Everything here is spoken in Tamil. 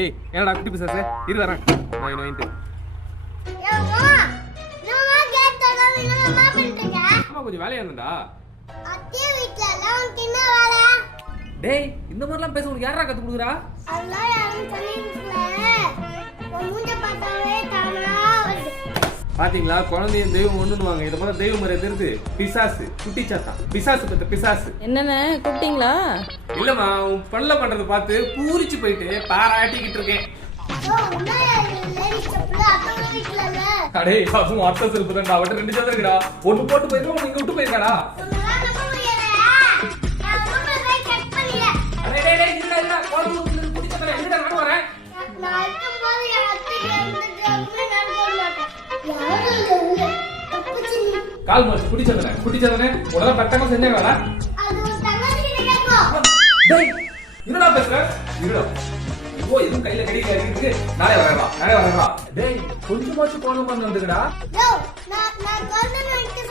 ஏய் என்னடா குட்டி பிசாசு? இரு வரேன். நோய் நோயின்ட்டு? அம்மா கொஞ்சம் வேலையா வேலை? டேய் இந்த மாதிரிலாம் பேச உனக்கு யாரா கத்து கொடுக்குறா? பாத்தீங்களா? குழந்தைய தெய்வம் ஒண்ணுவாங்க இதை போல தெய்வம் முறை தெரிந்து பிசாசு குட்டி சாத்தா. பிசாசு பத்த பிசாசு. என்னண்ணே கூப்பிட்டீங்களா? இல்லம்மா உன் பல்ல பண்றத பார்த்து பூரிச்சு போயிட்டு பாராட்டிக்கிட்டு இருக்கேன். அடே அதுவும் அத்தை செருப்பு தான்டா. அவட்ட ரெண்டு சேர்ந்து இருக்குடா. ஒண்ணு போட்டு போயிருக்கா ஒண்ணு இங்க விட்டு போயிருக்காடா? நம்ப முடியாதா? நான் கால் மாச்சு குட்டி சாத்தனே குட்டி சாத்தனே உடனே பட்டமா செஞ்சாங்கடா அது உன் என்னடா பேசுற? இருடா. ஓ எதுவும் கையில கடிக்க இருக்கு. நாளே வரேன்டா நாளே வரேன்டா டேய் கொஞ்சமாச்சும் கோலம் பண்ணி வந்துடுடா. யோ, நான் நான் கவர்மெண்ட் சொல்லிட்டு